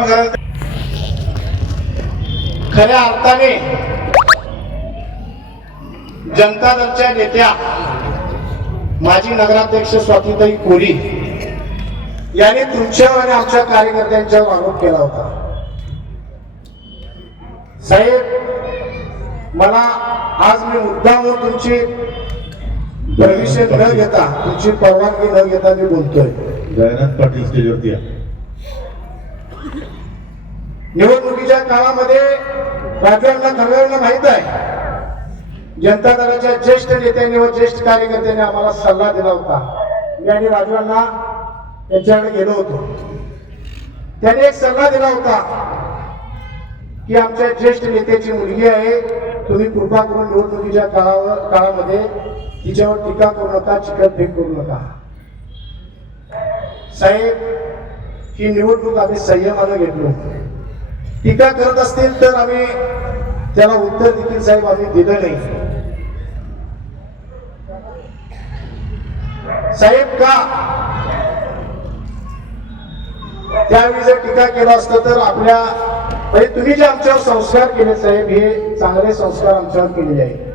उभं करायला खऱ्या अर्थाने जनता दलच्या नेत्या माजी नगराध्यक्ष स्वातीताई कोरी याने तुमच्यावर आणि आमच्या कार्यकर्त्यांच्यावर आरोप केला होता. साहेब मला आज मी मुद्दावर तुमची परमिशन न घेता तुमची परवानगी न घेता मी बोलतोय. जयनाथ पाटील स्टेजवरती आहे निवडणुकीच्या काळामध्ये राजवांना खरव्यांना माहीत आहे. जनता दलाच्या ज्येष्ठ नेत्यांनी व ज्येष्ठ कार्यकर्त्यांनी आम्हाला सल्ला दिला होता. मी आणि राजवांना त्यांच्याकडे गेलो होतो. त्याने एक सल्ला दिला होता की आमच्या ज्येष्ठ नेत्याची मुलगी आहे तुम्ही कृपा करून निवडणुकीच्या काळावर काळामध्ये तिच्यावर टीका करू नका चिकट फेक करू नका. साहेब ही निवडणूक आम्ही संयमानं घेतलो टीका करत असतील तर आम्ही त्याला उत्तर देखील साहेब आम्ही दिलं नाही. साहेब का? त्यावेळी जर टीका केला असतं तर आपल्या म्हणजे तुम्ही जे आमच्यावर संस्कार केले साहेब हे चांगले संस्कार आमच्यावर केलेले आहेत.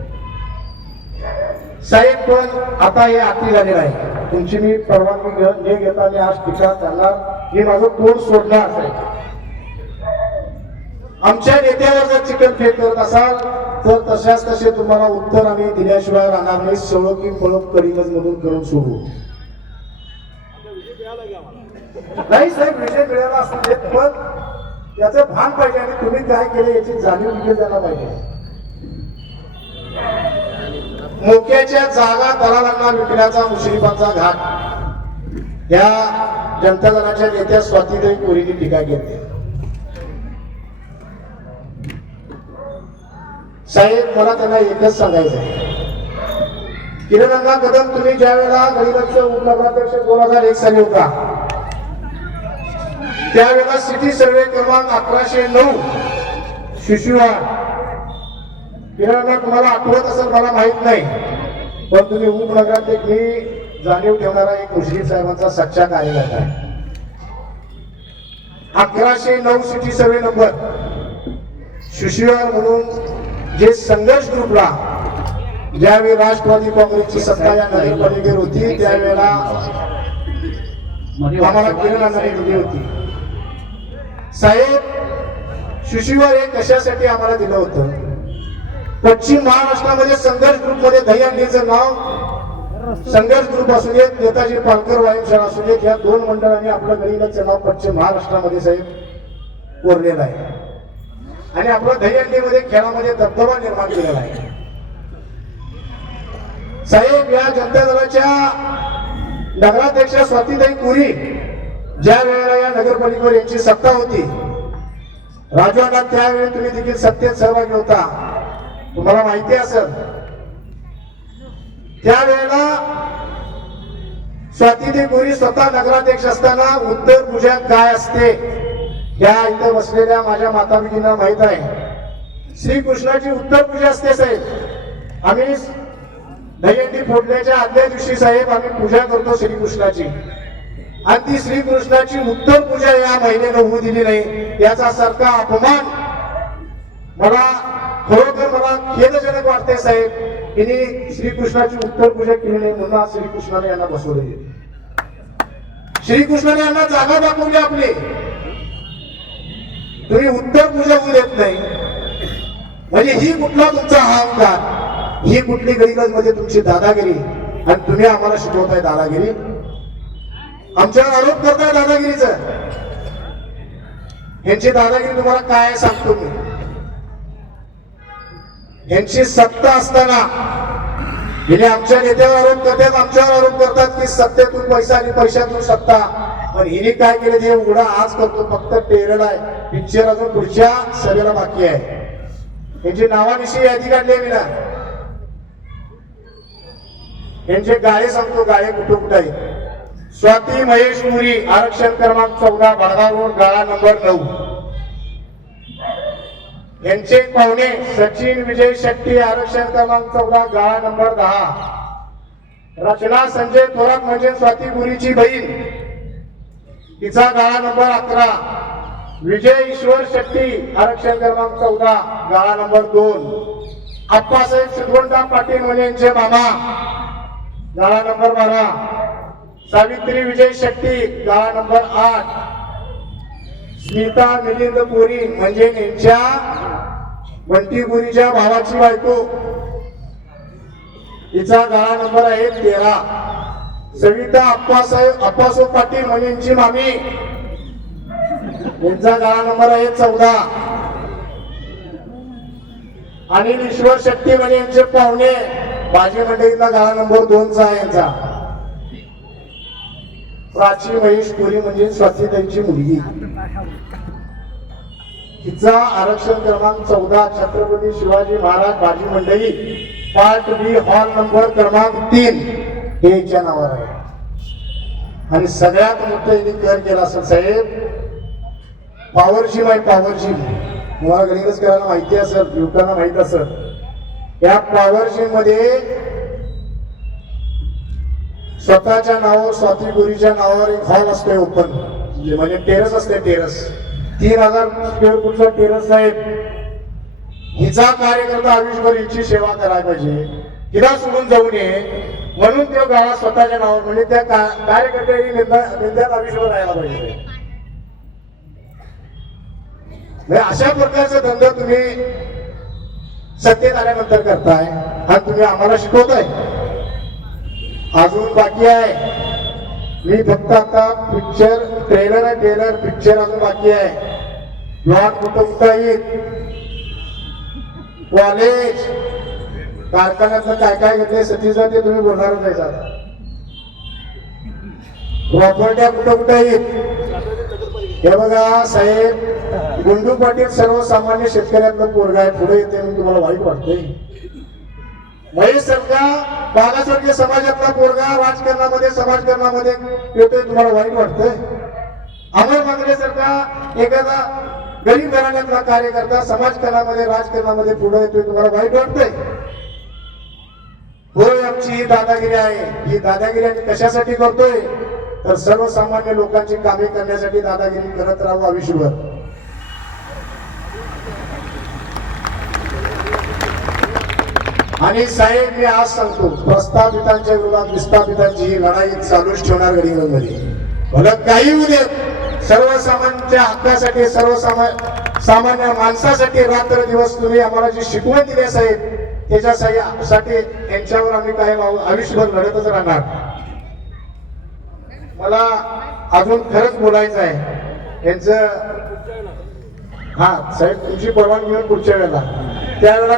साहेब पण आता हे आखली झालेलं आहे. तुमची मी परवानगी घेत न घेता मी आज टीका करणार हे माझं तोंड सोडणार साहेब आमच्या नेत्यावर जर चिकन फेक करत असाल तर तशाच तसे तुम्हाला उत्तर आम्ही दिल्याशिवाय राहणार नाही. सळो की पळो कडिंगज म्हणून करून सोडू. नाही साहेब विजय मिळाला असं देत पण याचं भान पाहिजे आणि तुम्ही काय केलं याची जाणीव देखील द्यायला पाहिजे. मोक्याच्या जागा दलालांना विकण्याचा मुश्रीफांचा घाट. या जनता दलाच्या नेत्या स्वातीदेवी कोरीने टीका केली. साहेब मला त्यांना एकच सांगायचं आहे किरणंगा कदम तुम्ही ज्या वेळेला गरीबांचे उपनगराध्यक्ष दोन हजार एक साली होता त्यावेळेला सिटी सर्वे क्रमांक अकराशे नऊ शिशुवार. किरणंगा तुम्हाला आठवत असेल मला माहीत नाही. पण तुम्ही उपनगराध्यक्ष मी जाणीव ठेवणारा एक मुश्रीफ साहेबांचा सच्चा कार्यकर्ता आहे. अकराशे नऊ सिटी सर्वे नंबर. शिशुवार म्हणून जे संघर्ष ग्रुपला ज्यावेळी राष्ट्रवादी काँग्रेसची सत्ता या नगरपालिकेवर होती त्यावेळेला आम्हाला अण्णांनी दिली होती. साहेब शिशुवर हे कशासाठी आम्हाला दिलं होतं? पश्चिम महाराष्ट्रामध्ये संघर्ष ग्रुपमध्ये दहीहंडीचं नाव संघर्ष ग्रुप असू देत नेताजी पालकर वायुशाळा असू देत या दोन मंडळांनी आपलं गडिंगाचं नाव पश्चिम महाराष्ट्रामध्ये साहेब कोरलेलं आहे. आणि आपलं दहीहंडीमध्ये खेळामध्ये दबदबा निर्माण केलेला आहे. साहेब या जनता दलाच्या नगराध्यक्ष स्वातीताई कुरी ज्या वेळेला या नगरपालिकेवर यांची सत्ता होती राजवाडा त्यावेळी तुम्ही देखील सत्तेत सहभागी होता. तुम्हाला माहिती असेल. त्यावेळेला स्वातीताई कुरी स्वतः नगराध्यक्ष असताना उत्तर पूजा काय असते. या इथं बसलेल्या माझ्या माता भगिनींना माहीत आहे. श्रीकृष्णाची उत्तर पूजा असते साहेब. आम्ही दहीहंडी फोडण्याच्या आदल्या दिवशी साहेब आम्ही पूजा करतो श्रीकृष्णाची. आणि ती श्रीकृष्णाची उत्तर पूजा या महिन्यानं होऊ दिली नाही. याचा सारखा अपमान मला खरोखर मला खेदजनक वाटते साहेब. तिने श्रीकृष्णाची उत्तर पूजा केली नाही म्हणून आज श्रीकृष्णाने यांना बसवले. श्रीकृष्णाने यांना जागा दाखवली आपली. तुम्ही उत्तर पूजा देत नाही. म्हणजे ही कुठला तुमचा हा अहंकार ही कुठली गरीबच म्हणजे तुमची दादागिरी? आणि तुम्ही आम्हाला शिकवताय दादागिरी? आमच्यावर आरोप करताय दादागिरीचा. यांची दादागिरी तुम्हाला काय सांगतो मी. यांची सत्ता असताना आमच्या नेत्यावर आरोप करतात आमच्यावर आरोप करतात की सत्तेतून पैसा आणि पैशातून सत्ता पण हिने काय केलं ते उघडा आज करतो फक्त टेरेल आहे. पिक्चर अजून पुढच्या सभेला बाकी आहे. यांची नावाविषयी यादी काढली आहे मी ना यांचे गाळे सांगतो गाळे कुठं कुठं आहे. स्वाती महेश मुरी आरक्षण क्रमांक चौदा भडगाव रोड गाळा नंबर नऊ. यांचे पाहुणे सचिन विजय शेट्टी आरक्षण क्रमांक चौदा गाळा नंबर दहा. रचना संजय थोरात म्हणजे स्वाती मुरीची बहीण. तिचा गाळा नंबर अकरा. विजय ईश्वर शेट्टी आरक्षण क्रमांक चौदा गाळा नंबर दोन. अप्पासाहेब शिरगोंडा पाटील म्हणजे मामा. गाळा नंबर बारा. सावित्री विजय शेट्टी गाळा नंबर आठ. स्मिता मिलिंद पुरी म्हणजे यांच्या बंटीपुरीच्या भावाची बायको. हिचा गाळा नंबर आहे तेरा. सविता अप्पासाहेब अप्पासाहेब पाटील मुलींची मामी. यांचा गाळा नंबर आहे चौदा. अनिल ईश्वर शेट्टी म्हणे यांचे पाहुणे. भाजी मंडळीचा गाळा नंबर दोनचा आहे यांचा. प्राची महेश पुरी म्हणजे स्वातीताईंची मुलगी. हिचा आरक्षण क्रमांक चौदा छत्रपती शिवाजी महाराज भाजी मंडळी. पार्ट बी हॉल नंबर क्रमांक तीन. हिच्या नावावर आहे. आणि सगळ्यात मोठं यांनी कर केला असेल साहेब पॉवर जिम आहे पॉवर जिम तुम्हाला गणितच करायला माहिती असेल युवकांना माहीत असेल. या पॉवर मध्ये स्वतःच्या नावावर स्वातीगुरीच्या नावावर एक हॉल असतोय ओपन म्हणजे टेरस असते टेरस तीन हजार स्क्वेअर फूटचा टेरस साहेब. हिचा कार्यकर्ता आयुष्यभर हिची सेवा करायला पाहिजे. हिला सोडून जाऊ नये. म्हणून तो गावात स्वतःच्या नावावर म्हणजे त्या का- निंदा आयुष्यभर राहायला पाहिजे. म्हणजे अशा प्रकारचा धंदा तुम्ही सत्तेत आल्यानंतर करताय आणि तुम्ही आम्हाला शिकवताय. अजून बाकी आहे. मी फक्त आता पिक्चर ट्रेलर आहे ट्रेलर पिक्चर अजून बाकी आहे. प्लॉट कुटुंब येईल कॉलेज कारखान्यातलं काय काय घेतलंय? सतीचा ते तुम्ही बोलणारच नाही आता प्रॉपर्ट्या कुठं कुठं येईल हे बघा साहेब गुंडू पाटील सर्वसामान्य शेतकऱ्यातलं पोरगा आहे. पुढे येते म्हणून तुम्हाला वाईट वाटतंय. महेश सरका बागासारख्या समाजातला पोरगा राजकारणामध्ये समाजकारणामध्ये येतोय तुम्हाला वाईट वाटतंय? अमर मांगरे सारखा एखादा गरीब घराण्यातला कार्यकर्ता समाजकारणामध्ये राजकारणामध्ये पुढे येतोय तुम्हाला वाईट वाटतंय? होय ही दादागिरी आहे. ही दादागिरी आम्ही कशासाठी करतोय? तर सर्वसामान्य लोकांची कामे करण्यासाठी दादागिरी करत राहू आयुष्यभर. आणि साहेब मी आज सांगतो प्रस्थापितांच्या विरोधात विस्थापितांची ही लढाई चालूच ठेवणार गडिंगमध्ये भलं काही होऊ सर्वसामान्यांच्या हक्कासाठी सर्वसामान्य सामान्य माणसासाठी रात्र दिवस तुम्ही आम्हाला जी शिकवण दिली साहेब त्याच्यासाठी यांच्यावर आम्ही काय आयुष्यभर लढतच राहणार. मला अजून खरंच बोलायचं आहे. यांचं हा साहेब तुमची परवानगी घेऊन पुढच्या वेळेला. त्यावेळेला